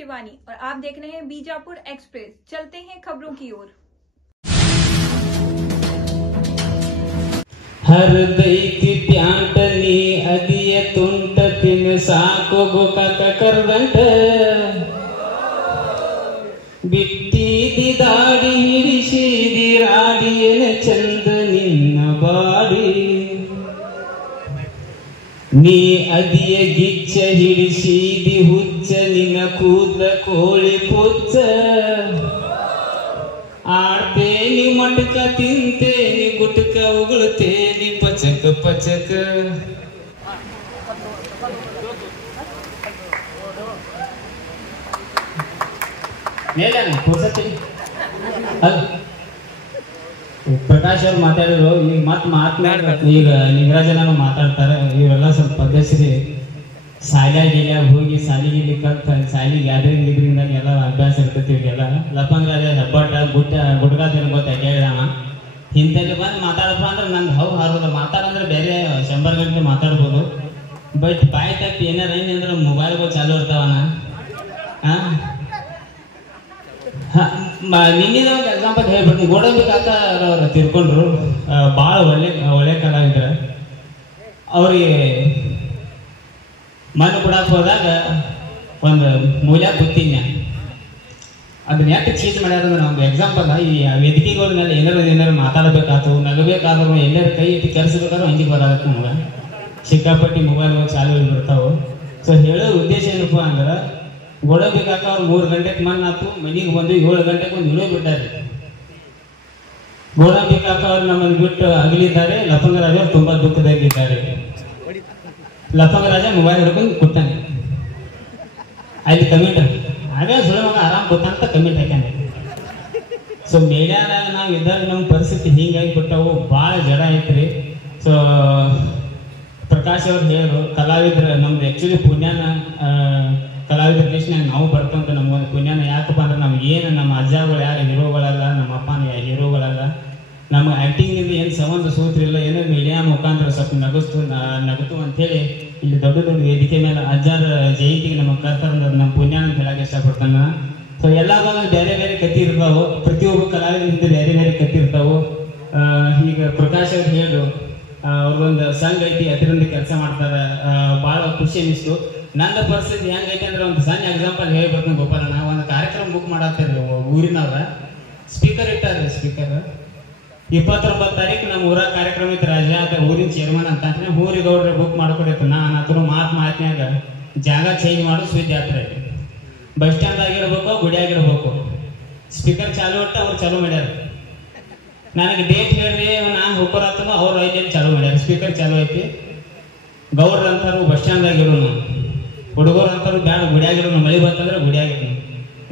शिवानी और आप देख रहे हैं बीजापुर एक्सप्रेस। चलते हैं खबरों की ओर। ಹರದೈತಿ ಪ್ಯಾಂಟನಿ ಅದಿಯ ತುಂಟ ತಿನ್ನ ಸಾಕು ಗೋಕಾಕ ಕರ್ದಂಟ ಬಿಟ್ಟಿದಿ ದಾಡಿ ಹಿಡಿಸಿದಿ ರಾಡಿಯನ ಚಂದ ನಿನ್ನ ಬಾಡಿ ನೀ ಅದಿಯ ಗಿಚ್ಚ ಹಿಡಿಸಿದಿ ಹುಚ್ಚ ನಿನ್ನ ಕೂದಲ ಕೋಳಿ ಪುಚ್ಚ ಆಡ್ತೇನಿ ಮಟಕ ತಿಂತೇನಿ ಗುಟಕ ಉಗುಳ್ತೇನಿ ಪಚಕ ಪಚಕ ಪ್ರಕಾಶ್ ಅವ್ರು ಮಾತಾಡಿದ್ರು. ಈಗ ಈಗ ನಿಂಗರಾಜನ ಮಾತಾಡ್ತಾರೆ. ಇವರೆಲ್ಲ ಸ್ವಲ್ಪ ಪದ್ಧತಿ ಶಾಲ್ಯಾಗ ಹೋಗಿ ಸಾಲಿಗೆ ಕಲ್ತ ಶಾಲಿ ಗ್ಯಾದರಿಂಗ್ ಗಿದ್ರಿಂಗ್ ಎಲ್ಲ ಅಭ್ಯಾಸ ಇರ್ತೈತಿ. ಇವ್ರಿಗೆಲ್ಲ ಲಪಂಗ್ರಾಜ ಹೆಬ್ಬಾಟ ಗುಟ್ಕಾ ತಿನ್ಕೋತ ಅಡ್ಯಾಡಿದಾವ. ಇಂಥಲ್ಲಿ ಬಂದು ಮಾತಾಡಪ್ಪ ಅಂದ್ರೆ ನಂದು ಹೌದು ಹಾರೋದ ಮಾತಾಡಂದ್ರೆ ಬೇರೆ 100 ಗಂಟೆ ಮಾತಾಡ್ಬೋದು. ಬಟ್ ಬಾಯ್ ತಪ್ಪಿ ಏನಾರ ಅಂದ್ರೆ ಮೊಬೈಲ್ಗಳು ಚಾಲು ಇರ್ತಾವನ. ನಿನ್ನಿದ ಒಂದು ಎಕ್ಸಾಂಪಲ್ ಹೇಳ್ಬಿಡ್ತೀನಿ. ಗೋಡಂಬಿ ಕಾಕ ಅವ್ರು ತಿರ್ಕೊಂಡ್ರು. ಭಾಳ ಒಳ್ಳೆ ಕಲಾವಿದ್ರ. ಅವ್ರಿಗೆ ಮಣ್ಣು ಕೊಡಕ್ಕೆ ಹೋದಾಗ ಒಂದು ಮೂಲ್ಯ ಗೊತ್ತಿಲ್ಲ. ಅದನ್ನ ಯಾಕೆ ಚೇಂಜ್ ಮಾಡ್ಯಾರಂದ್ರೆ ಒಂದು ಎಕ್ಸಾಂಪಲ್, ಈ ವೇದಿಕೆಗಳ ಮೇಲೆ ಏನಾರು ಮಾತಾಡಬೇಕಾದ್ರು ನಗಬೇಕಾದ್ರು ಎಲ್ಲರ ಕೈ ಇಟ್ಟು ಕೆಲ್ಸಬೇಕಾದ್ರೂ ಅಂಜಿಗೆ ಬರೋದಕ್ಕೆ ನಮ್ಗೆ ಸಿಕ್ಕಾಪಟ್ಟಿ ಮೊಬೈಲ್ಗಳು ಚಾಲು ಬಿಡ್ತಾವೆ. ಸೊ ಹೇಳೋ ಉದ್ದೇಶ ಏನಪ್ಪ ಅಂದ್ರೆ, ಗೋಡಂಬಿ ಕಾಕ ಅವ್ರು 3 ಗಂಟೆಗೆ ಮಣ್ಣಾತು, ಮನೆಗೆ ಬಂದು 7 ಗಂಟೆಗೆ ಒಂದು ಇಳೋ ಬಿಟ್ಟಾರೆ. ಗೋಡಂಬಿ ಕಾಕ ಅವ್ರು ನಮ್ಮನ್ನು ಬಿಟ್ಟು ಅಗಲಿದ್ದಾರೆ. ಲಪಂಗರಾಜ ಅವ್ರು ತುಂಬಾ ದುಃಖದಲ್ಲಿದ್ದಾರೆ. ಲಪಂಗರಾಜ ಮೊಬೈಲ್ ಹಿಡ್ಕೊಂಡು ಕೂತಾನೆ. ಅಲ್ಲಿ ಕಮೆಂಟ್ ಹಾಗೆ ಸುಳ್ಳು ಮಗ ಆರಾಮ್ ಕೂತಾನಂತ ಕಮೆಂಟ್ ಹಾಕ್ಯಾನೆ. ಸೊ ಮೀಡಿಯಾದಾಗ ನಾವು ಇದ್ದಾಗ ನಮ್ಮ ಪರಿಸ್ಥಿತಿ ಹಿಂಗಾಗಿ ಬಿಟ್ಟವು. ಭಾಳ ಜಡ ಐತ್ರಿ. ಸೊ ಪ್ರಕಾಶ್ ಅವ್ರು ಹೇಳಿದ್ರು, ಕಲಾವಿದ್ರ ನಮ್ದು ಆ್ಯಕ್ಚುಲಿ ಪುಣ್ಯನ ಕಲಾವಿದ್ರ ಲಿಸ್ಟ್ನಾಗ ನಾವು ಬರ್ತಂತ ನಮ್ಗೊಂದು ಪುಣ್ಯನ. ಯಾಕಪ್ಪ ಅಂದ್ರೆ ನಮ್ಗೆ ಏನು ನಮ್ಮ ಅಜ್ಜಗಳು ಯಾರು ಹೀರೋಗಳಲ್ಲ, ನಮ್ಮ ಅಪ್ಪನ ಹೀರೋಗಳಲ್ಲ. ನಮ್ಮ ಆ್ಯಕ್ಟಿಂಗಿಂದ ಏನು ಸಂಬಂಧ ಸೂತ್ರಿಲ್ಲ. ಏನೋ ಮೀಡಿಯಾ ಮುಖಾಂತರ ಸ್ವಲ್ಪ ನಗತು ಅಂಥೇಳಿ ಇಲ್ಲಿ ದೊಡ್ಡ ವೇದಿಕೆ ಮೇಲೆ ಅಜ್ಜಾರ ಜಯಂತಿಗೆ ನಮಗೆ ಕರ್ತಾರ. ನಮ್ಮ ಪುಣ್ಯನ ಅಂತ ಹೇಳಕ್ಕೆ ಇಷ್ಟಪಡ್ತಾನೆ. ಸೊ ಎಲ್ಲಾದ್ರೂ ಬೇರೆ ಬೇರೆ ಕತ್ತಿ ಇರ್ತಾವೆ. ಪ್ರತಿಯೊಬ್ಬ ಕಲಾವಿದರಿಂದ ಬೇರೆ ಬೇರೆ ಕತ್ತಿ ಇರ್ತಾವೆ. ಈಗ ಪ್ರಕಾಶ್ ಅವ್ರು ಹೇಳಿದ್ರು, ಅವ್ರದೊಂದು ಸಂಘ ಐತಿ, ಅದರಿಂದ ಕೆಲಸ ಮಾಡ್ತಾರೆ. ಭಾಳ ಖುಷಿ ಅನ್ನಿಸ್ತು. ನನ್ನ ಪರಿಸ್ಥಿತಿ ಹೆಂಗೈತೆ ಅಂದ್ರೆ, ಒಂದು ಸಣ್ಣ ಎಕ್ಸಾಂಪಲ್ ಹೇಳ್ಬೇಕು ಗೋಪಾಲಣ್ಣ. ಒಂದು ಕಾರ್ಯಕ್ರಮ ಬುಕ್ ಮಾಡತ್ತಿರ್ರಿ ಊರಿನವ್ರ. ಸ್ಪೀಕರ್ ಇಟ್ಟಾರ್ರಿ. ಸ್ಪೀಕರ್ 29 ತಾರೀಕು ನಮ್ಮ ಊರಾಗ ಕಾರ್ಯಕ್ರಮ ಇತ್ತು. ರಾಜ ಊರಿನ ಚೇರ್ಮನ್ ಅಂತ ಊರಿಗೆ ಗೌಡ್ರೆ ಬುಕ್ ಮಾಡ್ಕೊಡಿತ್ತು. ನಾನು ಅದ್ರ ಮಾತಿನಾಗ ಜಾಗ ಚೇಂಜ್ ಮಾಡೋ ಸುದ್ದಿ ಯಾತ್ರೆ ಬಸ್ ಸ್ಟ್ಯಾಂಡ್ ಆಗಿರ್ಬೇಕು, ಗುಡಿ ಆಗಿರ್ಬೇಕು. ಸ್ಪೀಕರ್ ಚಾಲು ಇಟ್ಟು ಅವ್ರು ಚಾಲು ಮಾಡ್ಯಾರ. ನನಗೆ ಡೇಟ್ ಹೇಳ್ರಿ, ನಾನು ಹೋಗೋರಾತನೋ ಅವ್ರು 5 ಗಂಟೆ ಚಾಲು ಮಾಡ್ಯಾರ. ಸ್ಪೀಕರ್ ಚಾಲು ಐತಿ. ಗೌಡ್ರ ಅಂತಾರು ಬಸ್ ಸ್ಟ್ಯಾಂಡ್ ಆಗಿರೋನು, ಹುಡುಗರು ಅಂತಾರು ಬ್ಯಾಡ ಗುಡಿಯಾಗಿರೋನು. ಮಳಿ ಬಂತಂದ್ರೆ ಗುಡಿಯಾಗಿರೋನು.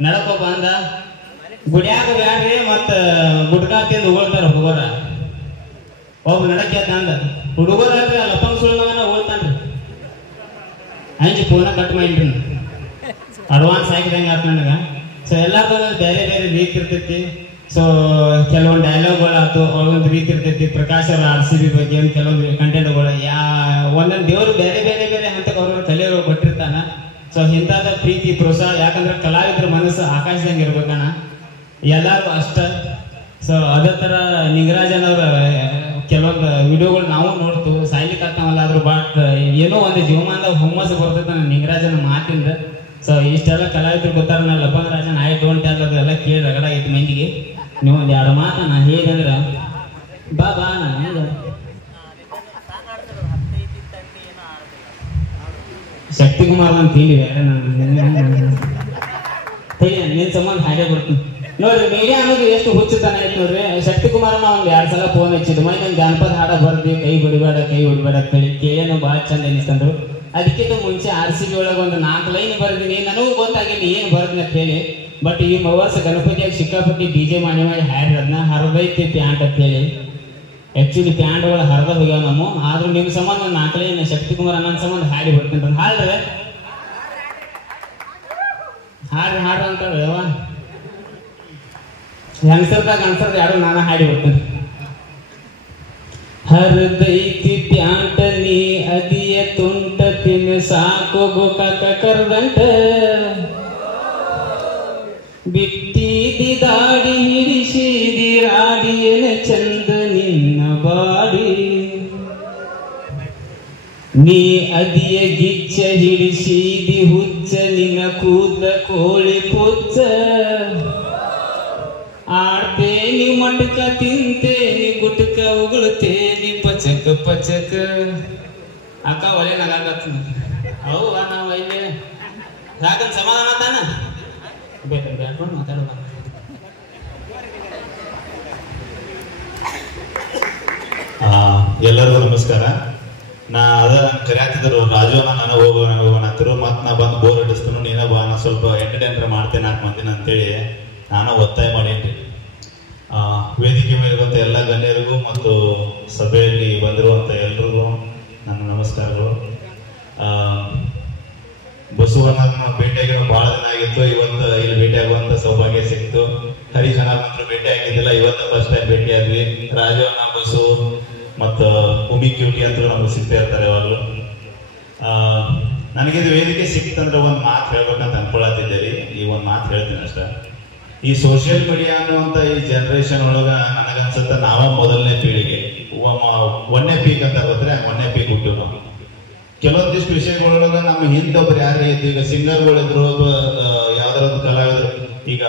ನಡಕೋ ಬಂದ ಗುಡಿಯಾಗ ಬ್ಯಾಡ್ರಿ, ಮತ್ತ ಗುಡ್ಕಾ ತಿಂದು ಉಗುಳ್ತಾರ ಹುಡುಗರ. ಒಬ್ಬ ನಡಕ್ಕೆ ಅಂದ ಹುಡುಗರ ಲಪಂಗ ಸುಳ್ಮಗನ ಉಗುಳ್ತಾನ್ರಿ. ಅಂಜಿ ಫೋನ ಕಟ್ ಮಾಡಿನ್ರಿ. ಅಡ್ವಾನ್ಸ್ ಹಾಕಿದಂಗೆ ಆತ ನನಗ. ಸೊ ಎಲ್ಲಾರ್ದು ಬೇರೆ ಬೇರೆ ರೀತಿ ಇರ್ತೈತಿ. ಸೊ ಕೆಲವೊಂದು ಡೈಲಾಗ್ಗಳು ಆಯ್ತು, ಒಂದೊಂದು ರೀತಿ ಇರ್ತೈತಿ. ಪ್ರಕಾಶ್ ಅವ್ರ RCB ಬಗ್ಗೆ ಕೆಲವೊಂದು ಕಂಟೆಂಟ್ಗಳು ಒಂದೊಂದು ದೇವರು ಬೇರೆ ಬೇರೆ ಬೇರೆ ಹಂತಕ್ಕೆ ಅವ್ರವ್ರ ಕಲೆಗಳು ಕೊಟ್ಟಿರ್ತಾನ. ಸೊ ಇಂಥದ ಪ್ರೀತಿ ಪ್ರೋತ್ಸಾಹ, ಯಾಕಂದ್ರೆ ಕಲಾವಿದ್ರ ಮನಸ್ಸು ಆಕಾಶದಂಗೆ ಇರ್ಬೇಕಣ್ಣ, ಎಲ್ಲಾರು ಅಷ್ಟ. ಸೊ ಅದೇ ತರ ನಿಂಗರಾಜನವ್ರ ಕೆಲವೊಂದು ವಿಡಿಯೋಗಳು ನಾವು ನೋಡ್ತು, ಸಾಯ್ಲಿಕ್ಕೆ ಆಗ್ತಾವಲ್ಲ. ಅದ್ರ ಬಟ್ ಏನೋ ಒಂದು ಜೀವಮಾನದಾಗ ಹುಮ್ಮಸ್ಸು ಬರ್ತೈತೆ ನಿಂಗರಾಜನ ಮಾತಿಂದ. ಸೊ ಇಷ್ಟೆಲ್ಲ ಕಲಾವಿದ್ರು ಗೊತ್ತಾರ. ನಾ ಲಪಂಗರಾಜನ ಐ ಡೋಂಟ್ ಟೆಲ್ ಅದೆಲ್ಲ ಕೇಳಿ ರಗಡಾಗೈತಿ ಮಂದಿಗೆ. ನೀವು ಒಂದು 2 ಮಾತು ನಾ ಹೇಗಂದ್ರೆ ಬಾ ನಾನು ಶಕ್ತಿಕುಮಾರ್ ಅಂತ ಹೇಳಿವೆ ನಿನ್ ಸಂಬಂಧ ಹಾಗೆ ಬರ್ತೀನಿ ನೋಡ್ರಿ. ಮೀಡಿಯಾ ಅನ್ನೋದು ಎಷ್ಟು ಹುಚ್ಚುತನ ಐತಿ ನೋಡ್ರಿ. ಶಕ್ತಿಕುಮಾರ್ನ ಒಂದ್ 2 ಸಲ ಫೋನ್ ಹಚ್ಚಿದ್ದು. ಮೈ ನಂಗೆ ಜಾನಪದ ಹಾಡ ಬರ್ದಿ, ಕೈ ಹೊಡಿಬೇಡ ಕೇಳೇನು ಭಾಳ ಚಂದ ಅನಿಸ್ತಂದ್ರು. ಅದಕ್ಕಿಂತ ಮುಂಚೆ RCB ಒಳಗೆ ಒಂದು 4 ಲೈನ್ ಬರ್ದೀನಿ. ನನಗೂ ಗೊತ್ತಾಗಿಲ್ಲ ಏನು ಬರ್ದಿನ ಅಂತ ಹೇಳಿ. ಬಟ್ ಈ ವರ್ಷ ಗಣಪತಿಯಾಗಿ ಸಿಕ್ಕಾಪಟ್ಟಿ DJ ಮಾಡಿ ಹಾಡ್ರಿ. ಅದನ್ನ ಹರದೈತಿ ಪ್ಯಾಂಟ್ ಅಂತ ಹೇಳಿ. ಆಕ್ಚುಲಿ ಪ್ಯಾಂಟ್ಗಳು ಹರಿದ ಹೋಗ್ಯಾವ ನಮ್ಮ. ಆದ್ರೂ ನಿಮ್ಮ ಸಂಬಂಧ 4 ಲೈನ್ ಶಕ್ತಿಕುಮಾರ್ ನನ್ನ ಸಂಬಂಧ ಹಾಡಿ ಬಿಡ್ತೀನಿ. ಹಾಡ್ರೆ ಹಾಡ್ರಿ ಅಂತಾಳೆ ಯವ್ವ. ಹೆಂಗಸರ್ದಾಗ ಯಾರು ನಾನು ಹಾಡಿ ಬಿಡ್ತೀನಿ. ಹರದೈತಿ ಪ್ಯಾಂಟ ನೀ ಅದಿಯ ತುಂಟ ತಿನ್ನ ಸಾಕು ಗೋಕಾಕ ಕರ್ದಂಟ ಏನ ಚಂದ ನಿನ್ನ ಬಾಡಿ ನೀ ಅದಿಯ ಗಿಚ್ಚ ಹಿಡಿಸಿದಿ ಹುಚ್ಚ ನಿನ್ನ ಕೂದಲ ಕೋಳಿ ಪುಚ್ಚ ಆಡ್ತೇನಿ ಮಟಕ ತಿಂತೇನಿ ಗುಟಕ ಉಗುಳ್ತೇನಿ ಪಚಕ ಪಚಕ ಅಕ್ಕ ಒಳ್ಳೆ ನಗಾಕತ್ತ ಹೌವ ನಾವು ಇಲ್ಲಿ ಯಾಕಂತ ಸಮಾಧಾನ ತಾನ ಬೇಡ್ಕೊಂಡು ಮಾತಾಡೋಣ ಎಲ್ಲರಿಗೂ ನಮಸ್ಕಾರ. ನಾ ಅದ ಕರೆಯಾತಿದ್ರು ರಾಜು ನಾನು ಹೋಗೋಣ ತಿರು ಮತ್ ನಾ ಬಂದು ಬೋರ್ ಹಿಡಿಸ್ತಾನು ನೀನ ಬಾ ನಾ ಸ್ವಲ್ಪ ಎಂಟರ್ಟೈನರ್ ಮಾಡ್ತೇನೆ 4 ಮಂದಿನ ಅಂತೇಳಿ ನಾನು ಒತ್ತಾಯ ಮಾಡೇನ್ರಿ. ವೇದಿಕೆ ಮೇಲಿರುವಂತ ಎಲ್ಲ ಗಣ್ಯರಿಗೂ ಮತ್ತು ಸಭೆಯಲ್ಲಿ ಬಂದಿರುವಂತ ಎಲ್ರಿಗೂ ನನ್ನ ನಮಸ್ಕಾರಗಳು. ಬಸವಣ್ಣ ಭೇಟಿಯಾಗಿರೋ ಬಹಳ ದಿನ ಆಗಿತ್ತು. ಇವತ್ತು ಇಲ್ಲಿ ಭೇಟಿಯಾಗುವಂತ ಸೌಭಾಗ್ಯ ಸಿಕ್ತು. ಹರೀಶ್ ಅಣ್ಣ ಭೇಟಿ ಆಗಿದ್ದಿಲ್ಲ, ಇವತ್ತು ಫಸ್ಟ್ ಟೈಮ್ ಭೇಟಿ ಆದ್ವಿ. ರಾಜು ಅಣ್ಣ, ಬಸು ಮತ್ತು ಉಮಿ ಕ್ಯೂಟಿ ಅಂತ ನಮ್ಗೆ ಸಿಗ್ತಾ ಇರ್ತಾರೆ ಯಾವಾಗಲೂ. ನನಗಿದು ವೇದಿಕೆ ಸಿಕ್ತಂದ್ರೆ ಒಂದು ಮಾತು ಹೇಳ್ಬೇಕಂತ ಅನ್ಕೊಳತ್ತಿದ್ದೇರಿ. ಈ ಒಂದು ಮಾತು ಹೇಳ್ತೀನಿ ಅಷ್ಟ. ಈ ಸೋಷಿಯಲ್ ಮೀಡಿಯಾ ಅನ್ನುವಂತ ಈ ಜನರೇಷನ್ ಒಳಗ ನನಗನ್ಸುತ್ತ ನಾವ ಮೊದಲನೇ ಪೀಳಿಗೆ, 1ನೇ ಪೀಕ್ ಅಂತ ಗೊತ್ತರೆ 1ನೇ ಪೀಕ್ ಹುಟ್ಟು ನಾವು. ಕೆಲವೊಂದಿಷ್ಟು ವಿಷಯಗಳೊಳಗ ನಮ್ಮ ಹಿಂದೊಬ್ರು ಯಾರೇ ಇದ್ದು, ಈಗ ಸಿಂಗರ್ಗಳಿದ್ರು ಅಥವಾ ಯಾವ್ದಾರೊಂದು ಕಲಾವಿದರು, ಈಗ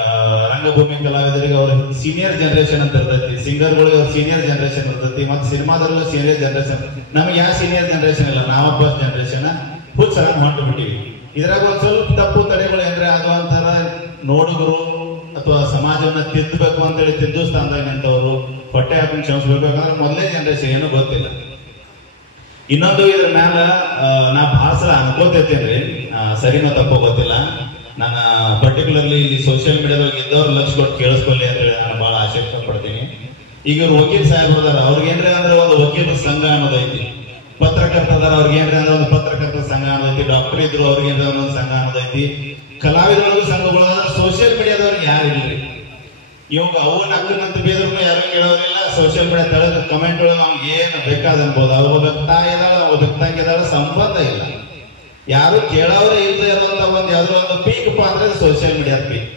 ರಂಗಭೂಮಿ ಕಲಾವಿದರಿಗೆ ಅವ್ರ ಸೀನಿಯರ್ ಜನರೇಷನ್ ಅಂತ ಇರ್ತೈತಿ, ಸಿಂಗರ್ಗಳಿಗೆ ಅವ್ರ ಸೀನಿಯರ್ ಜನರೇಷನ್ ಇರ್ತೈತಿ, ಮತ್ತೆ ಸಿನಿಮಾದಲ್ಲೂ ಸೀನಿಯರ್ ಜನರೇಷನ್. ನಮಗೆ ಯಾವ ಸೀನಿಯರ್ ಜನರೇಷನ್ ಇಲ್ಲ, ನಾವ ಫಸ್ಟ್ ಜನರೇಷನ್ ಹುಚ್ಚ ಹೊಂಟು ಬಿಟ್ಟಿವಿ. ಇದ್ರಾಗ ಒಂದ್ ಸ್ವಲ್ಪ ತಪ್ಪು ತಡೆಗಳು ಏನ್ರೆ ಅದು ಅಂತಾರ ನೋಡಿದ್ರು ಅಥವಾ ಸಮಾಜವನ್ನ ತಿದ್ದಬೇಕು ಅಂತೇಳಿ ತಿದ್ದು ಸ್ಥಾನದಾಗ ನಿಂತವರು ಹೊಟ್ಟೆ ಹಾಕೊಂಡು ಕ್ಷಮಿಸ್ಬೇಕು. ಯಾಕಂದ್ರೆ ಮೊದಲೇ ಜನರೇಷನ್ ಏನೂ ಗೊತ್ತಿಲ್ಲ. ಇನ್ನೊಂದು ಇದ್ರ ಮ್ಯಾಲ ನಾ ಬಹಳ ಸಲ ಅನ್ಕೋತೇನ್ರಿ, ಸರಿನೋ ತಪ್ಪೋ ಗೊತ್ತಿಲ್ಲ. ನಾನು ಪರ್ಟಿಕ್ಯುಲರ್ಲಿ ಇಲ್ಲಿ ಸೋಷಿಯಲ್ ಮೀಡಿಯಾದಾಗ ಇದ್ದವ್ರು ಲಕ್ಷ ಕೊಟ್ಟು ಕೇಳಿಸ್ಕೊಳ್ಳಿ ಅಂತ ಹೇಳಿ ನಾನು ಬಹಳ ಆಸೆ ಪಡ್ತೀನಿ. ಈಗ ಇವ್ರು ವಕೀಲ್ ಸಾಹೇಬ್ರು ಅದಾರ, ಅವ್ರಿಗೆ ಏನ್ರಿ ಅಂದ್ರೆ ಒಂದು ವಕೀಲರ ಸಂಘ ಅನ್ನೋದೈತಿ. ಪತ್ರಕರ್ತ ಅದಾರ, ಅವ್ರಿಗೆ ಏನ್ರಿ ಅಂದ್ರೆ ಒಂದು ಪತ್ರಕರ್ತರ ಸಂಘ ಅನ್ನೋದೈತಿ. ಡಾಕ್ಟರ್ ಇದ್ರು, ಅವ್ರಿಗೆ ಏನ್ರಿ ಒಂದು ಸಂಘ ಅನ್ನೋದೈತಿ. ಕಲಾವಿದರೊಳಗೂ ಸಂಘಗಳು ಅದಾರ. ಸೋಷಿಯಲ್ ಮೀಡಿಯಾದವ್ರಿಗೆ ಯಾರು ಇಲ್ರಿ. ಇವಾಗ ಅವನ ಅಕ್ಕನಂತ ಬೇದ್ರು ಯಾರು ಕೇಳೋದಿಲ್ಲ. ಸೋಷಿಯಲ್ ಮೀಡಿಯಾ ತಳದ ಕಮೆಂಟ್ ಒಳಗೆ ಅವ್ನಿಗೆ ಏನು ಬೇಕಾದ ಅನ್ಬೋದು. ಅವ್ರು ಭಕ್ತ ಇದ್ದಾಳ, ಅವ್ರು ಭಕ್ತಂಗಿದ್ದಾಳ, ಸಂಬಂಧ ಇಲ್ಲ. ಯಾರು ಕೇಳೋರೇ ಇಲ್ಲದೆ ಇರುವಂತ ಒಂದು ಯಾವ್ದೋ ಒಂದು ಪೀಕ್ ಅಂದ್ರೆ ಸೋಷಿಯಲ್ ಮೀಡಿಯಾ ಪೀಕ್.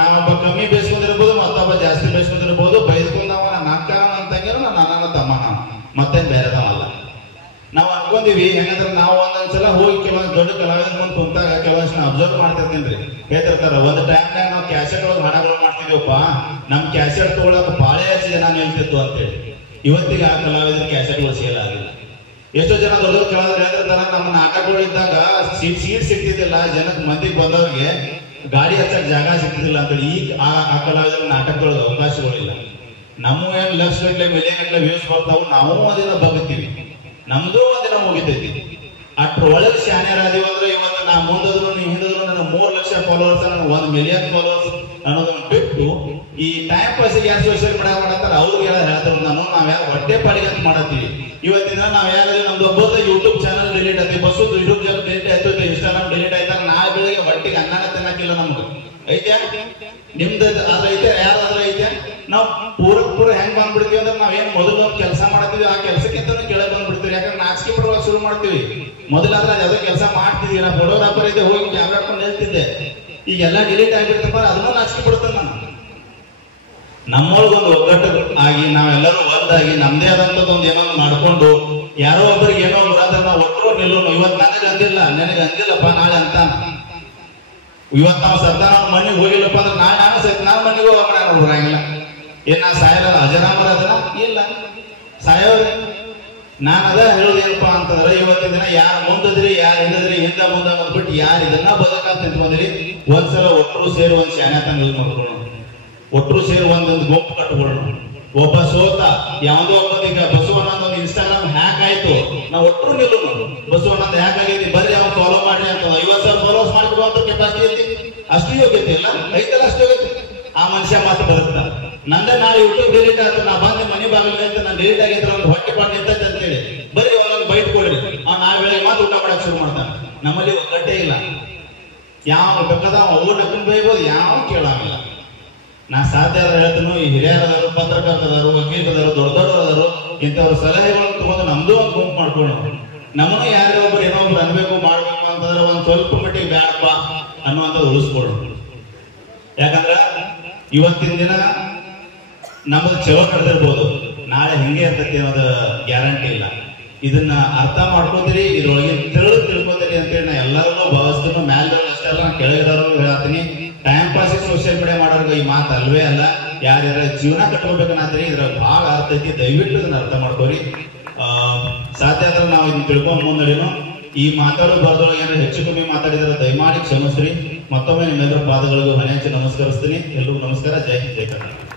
ನಾವೊಬ್ಬ ಕಮ್ಮಿ ಬೇಯಿಸ್ಕೊಂಡಿರ್ಬೋದು, ಮತ್ತೊಬ್ಬ ಜಾಸ್ತಿ ಬೇಯಿಸ್ಕೊಂಡಿರ್ಬೋದು. ಬೈಸ್ಕೊಂಡವ ನನ್ನ ಅಕ್ಕ ಅಂತಂಗಿರೋ ನನ್ನ ತಮ್ಮ, ಮತ್ತೇನ್ ಬೇರೆದವಲ್ಲ. ನಾವು ಅನ್ಕೊಂಡಿವಿ ಹೆಂಗಂದ್ರೆ ನಾವು ಒಂದೊಂದ್ಸಲ ಹೋಗಿ ಕೆಲವೊಂದು ದೊಡ್ಡ ಕಲಾವಿದ್ರ ಮುಂದೆ ಕುಂತಾಗ ಕೆಲವೊಂದು ಅಬ್ಸರ್ವ್ ಮಾಡ್ತಿರ್ತೀನಿ. ಹೇಳ್ತಿರ್ತಾರ ಒಂದು ಟೈಮ್ನಾಗ ನಾವು ಕ್ಯಾಸೆಟ್ ಒಳಗೆ ಹಾಡಗಳು ಮಾಡ್ತಿದ್ವಪ್ಪ, ನಮ್ ಕ್ಯಾಸೆಟ್ ತಗೊಳಕ್ ಬಾಳ ಹೆಚ್ಚು ಜನ ನಿಲ್ತಿತ್ತು ಅಂತೇಳಿ. ಇವತ್ತಿಗೆ ಆ ಕಲಾವಿದ್ರ ಕ್ಯಾಸೆಟ್ಗಳು ಸೇಲ್ ಆಗಿಲ್ಲ. ಎಷ್ಟೋ ಜನ ದೊಡ್ಡ ದೊಡ್ಡ ಕಲಾವಿದ್ರು ಹೇಳ್ತಿರ್ತಾರ, ನಮ್ಮ ನಾಟಕಗಳಿದ್ದಾಗ ಸೀಟ್ ಸಿಗ್ತಿದ್ದಿಲ್ಲ, ಜನಕ್ಕೆ ಮಂದಿಗೆ ಬಂದವ್ರಿಗೆ ಗಾಡಿ ಹಚ್ಚಕ್ ಜಾಗ ಸಿಗ್ತಿದ್ದಿಲ್ಲ ಅಂತೇಳಿ. ಈಗ ಆ ಕಲಾವಿದ್ರ ನಾಟಕದೊಳಗೆ ಅವಕಾಶಗಳಿಲ್ಲ. ನಮ್ಮ ಏನ್ ಲಕ್ಷ ಗಟ್ಲೆ ಮಿಲಿಯನ್ ಗಟ್ಲೆ ವ್ಯೂಸ್ ಬರ್ತಾವು, ನಾವು ಒಂದಿನ ಬಗ್ತೀವಿ, ನಮ್ದು ಒಂದಿನ ಮುಗಿತೈತಿ. ಅಷ್ಟ್ರೊಳಗೆ ಶಾನ್ಯರಾದೀವಿ ಅಂದ್ರೆ ಇವತ್ತು ನಾ ಮುಂದದ್ರು ಹಿಂದಿದ್ರು ನನಗೆ 3 ಲಕ್ಷ ಫಾಲೋವರ್ಸ್, ನನಗೆ 1 ಮಿಲಿಯನ್ ಫಾಲೋವರ್ಸ್ ಅನ್ನೋದನ್ನ ಬಿಟ್ಟು ಈ ಟೈಮ್ ಪಾಸಿಗೆ ಯಾರು ಸೋಷಿಯಲ್ ಮೀಡಿಯಾ ಮಾಡತ್ತಾರ ಅವ್ರಿಗೆ ಹೇಳ್ತಾರೆ. ನಾವ್ ಯಾರು ಹೊಟ್ಟೆ ಪಾಡಿಗೆ ಅಂತ ಮಾಡತ್ತೀವಿ. ಇವತ್ತಿನ ನಾವ್ ಯಾರು ನಮ್ದು ಒಬ್ಬದ ಯೂಟ್ಯೂಬ್ ಚಾನಲ್ ಡಿಲೀಟ್ ಆಯ್ತು, ಬಸ್ಸು ಯೂಟ್ಯೂಬ್ ಚಾನಲ್ ಡಿಲೀಟ್ ಆಯ್ತು, ಇನ್ಸ್ಟಾಗ್ರಾಮ್ ಡಿಲೀಟ್ ಆಯ್ತಾರ. ನಾಳೆ ಬೆಳಿಗ್ಗೆ ಹೊಟ್ಟಿಗೆ ಅನ್ನನ ತಿನ್ನಕಿಲ್ಲ ನಮ್ಗೆ. ಐತೆ ನಿಮ್ದು ಅದ್ರೈತೆ, ಯಾರಾದ್ರೂ ಐತೆ. ನಾವು ಪೂರ ಹೆಂಗ್ ಬಂದ್ಬಿಡ್ತೀವಿ ಅಂದ್ರೆ ನಾವೇನ್ ಮೊದಲು ಒಂದು ಕೆಲಸ ಮಾಡತ್ತೀವಿ, ಆ ಕೆಲಸಕ್ಕಿಂತ ಕೆಳಗೆ ಬಂದ್ಬಿಡ್ತೀವಿ. ಯಾಕಂದ್ರೆ ನಾಚಿಕೆ ಪಡುವಾಗ ಶುರು ಮಾಡ್ತೀವಿ. ಮೊದಲಾದ್ರೆ ಯಾವ್ದೋ ಕೆಲಸ ಮಾಡ್ತಿದ್ವಿ, ನಾ ಫೋಟೋಗ್ರಾಫರ್ ಇದ್ದೆ, ಹೋಗಿ ಕ್ಯಾಮ್ರಾ ಹಾಕೊಂಡು ಹೇಳ್ತಿದ್ದೆ. ಈಗೆಲ್ಲ ಡಿಲೀಟ್ ಆಗಿರ್ತಪ್ಪ, ಅದನ್ನ ನಾಚಿಕೆ ಪಡ್ತೇನೆ ನಾನು. ನಮ್ಮೊಳಗೊಂದು ಒಗ್ಗಟ್ಟು ಆಗಿ ನಾವೆಲ್ಲರೂ ಒಂದಾಗಿ ನಮ್ದೇ ಆದಂತದೊಂದು ಏನೋ ಮಾಡ್ಕೊಂಡು ಯಾರೋ ಒಬ್ಬರಿಗೆ ಏನೋ ಬರಾದ್ರೆ ನಾವು ಒಟ್ಟರು ನಿಲ್ಲೋನು. ಇವತ್ತು ನನಗೆ ಅಂದಿಲ್ಲಪ್ಪ, ನಾಳೆ ಅಂತ. ಇವತ್ತು ನಾವು ಸರ್ದಾರ ಮನೆಗೆ ಹೋಗಿಲ್ಲಪ್ಪ ಅಂದ್ರೆ ನಾಳೆ ನಾನು ಸಹಿತ ನಾನು ಮನೆಗೆ ಹೋಗೋಣ ನೋಡ್ರಂಗಿಲ್ಲ. ಏನ್ ನಾ ಸಾಯಲ್ಲ ಅಜರಾಮರ ಅದನ್ನ ಇಲ್ಲ ಸಾಯೋರಿ. ನಾನು ಅದ ಹೇಳೋದೇನಪ್ಪಾ ಅಂತಂದ್ರೆ ಇವತ್ತಿನ ದಿನ ಯಾರು ಮುಂದಿದ್ರಿ, ಯಾರು ಹಿಂದಿದ್ರಿ, ಹಿಂದ ಮುಂದೆ ಬಂದ್ಬಿಟ್ಟು ಯಾರು ಇದನ್ನ ಬದುಕಾಗ ನಿಂತ್ಕೊಂಡ್ರಿ. ಒಂದ್ಸಲ ಒಟ್ಟರು ಸೇರಿ ಒಂದ್ ಶಾನ್ಯಾತನ ಯೂಸ್ ಮಾಡ್ಕೊಳ್ಳೋಣ, ಒಟ್ಟರು ಸೇರಿ ಒಂದೊಂದು ಗುಂಪು ಕಟ್ಕೊಳ್ಳೋಣ. ಒಬ್ಬ ಸೋತ ಯಾವ್ದೋ ಒಬ್ಬದೀಗ ಬಸವಣ್ಣನ ಇನ್ಸ್ಟಾಗ್ರಾಮ್ ಹ್ಯಾಕ್ ಆಯ್ತು, ನಾವು ಒಟ್ಟರು ನಿಲ್ಲೋಣ. ಬಸವಣ್ಣಂದ ಹ್ಯಾಕ್ ಆಗೈತಿ, ಬರ್ರಿ ಅವ್ನು ಫಾಲೋ ಮಾಡಿ ಅಂತ 50,000 ಫಾಲೋವರ್ಸ್ ಮಾಡ್ಕೊಳ್ಳುವಂತ ಕೆಪಾಸಿಟಿ ಐತಿ. ಅಷ್ಟು ಯೋಗ್ಯತೆ ಇಲ್ಲ, ಐತಲ್ಲ ಅಷ್ಟು ಯೋಗ್ಯತೆ. ಆ ಮನುಷ್ಯ ಮಾತ್ರ ಬರುತ್ತ. ನಂದೇ ನಾಳೆ ಯೂಟ್ಯೂಬ್ ಡಿಲೀಟ್ ಆಯ್ತು, ನಾ ಬಂದು ಮನೆ ಬಾಗಿಲು ಅಂತ ನಾನು ಡಿಲೀಟ್ ಆಗಿದ್ರೆ ಒಂದು ಹೊಟ್ಟೆ ಪಾಡು ನಿಂತೈತೆ ಅಂತೇಳಿ ಬರೀ ಒಂದೊಂದು ಬೈಟ್ ಕೊಡ್ರಿ. ನಾಳೆ ವೇಳೆಗೆ ಮಾತ್ರ ಊಟ ಮಾಡಕ್ ಶುರು ಮಾಡ್ತಾನೆ. ನಮ್ಮಲ್ಲಿ ಒಗ್ಗಟ್ಟೆ ಇಲ್ಲ. ಯಾವ ಬೇಕಾದ ಅವ್ರು ನಕ್ಕನ್ ಬೈಬೋದು, ಯಾವ ಕೇಳಂಗಿಲ್ಲ. ನಾ ಸಾಧ್ಯ ಹೇಳ್ತೀನಿ, ಈ ಹಿರಿಯರದಾರು, ಪತ್ರಕರ್ತದಾರು, ವಕೀಲರದಾರು, ದೊಡ್ಡದವರು ಇಂಥವ್ರ ಸಲಹೆಗಳನ್ನು ತಗೊಂಡು ನಮ್ದು ಒಂದು ಗುಂಪು ಮಾಡ್ಕೊಳ್ಳೋಣ. ನಮ್ಮನ್ನು ಯಾರೇ ಒಬ್ರು ಏನೋ ಒಬ್ರು ಅನ್ಬೇಕು ಮಾಡ್ಬೇಕು ಅಂತಂದ್ರೆ ಒಂದ್ ಸ್ವಲ್ಪ ಮಟ್ಟಿಗೆ ಬ್ಯಾಡಪ್ಪ ಅನ್ನುವಂಥದ್ದು ಉಳಿಸ್ಕೊಳ್ಳೋಣ. ಯಾಕಂದ್ರ ಇವತ್ತಿನ ದಿನ ನಮ್ಮದು ಚಲೋ ನಡೆದಿರ್ಬೋದು, ನಾಳೆ ಹಿಂಗೆ ಇರ್ತೈತಿ ಅನ್ನೋದು ಗ್ಯಾರಂಟಿ ಇಲ್ಲ. ಇದನ್ನ ಅರ್ಥ ಮಾಡ್ಕೋತೀರಿ, ಇದ್ರೊಳಗೆ ತಿಳ್ಕೊತೀರಿ ಅಂತೇಳಿ ನಾ ಎಲ್ಲರಿಗೂ ಭಾವಿಸ್ತೀನಿ. ಮ್ಯಾಲ್ದವ್ರು ಅಷ್ಟೇ ಅಲ್ಲ, ನಾ ಕೆಳಗಿದವ್ರು ಹೇಳ್ತೀನಿ, ಟೈಮ್ ಪಾಸ್ ಸೋಷಿಯಲ್ ಮೀಡಿಯಾ ಮಾಡೋರ್ಗೆ ಈ ಮಾತು ಅಲ್ವೇ ಅಲ್ಲ. ಯಾರ್ಯಾರ ಜೀವನ ಕಟ್ಕೋಬೇಕನ್ನತ್ತೀರಿ, ಇದ್ರಾಗ ಭಾಳ ಅರ್ಥ ಐತಿ. ದಯವಿಟ್ಟು ಇದನ್ನ ಅರ್ಥ ಮಾಡ್ಕೋರಿ. ಸಾಧ್ಯ ಆದ್ರೆ ನಾವು ಇದನ್ನ ತಿಳ್ಕೊಂಡ್ ಮುಂದಡಿನು. ಈ ಮಾತಾಡೋ ಬರ್ದೊಳಗೆ ಏನಾದ್ರು ಹೆಚ್ಚು ಕಮ್ಮಿ ಮಾತಾಡಿದ್ರೆ ದಯಮಾಡಿ ಕ್ಷಮಿಸ್ರಿ. ಮತ್ತೊಮ್ಮೆ ನಿಮ್ಮೆಲ್ಲರ ಪಾದಗಳಿಗೂ ಹಣೆ ಹಚ್ಚಿ ನಮಸ್ಕರಿಸ್ತೀನಿ. ಎಲ್ರಿಗೂ ನಮಸ್ಕಾರ. ಜೈ ಹಿಂದ್, ಜೈ ಕರ್ನಾಟಕ.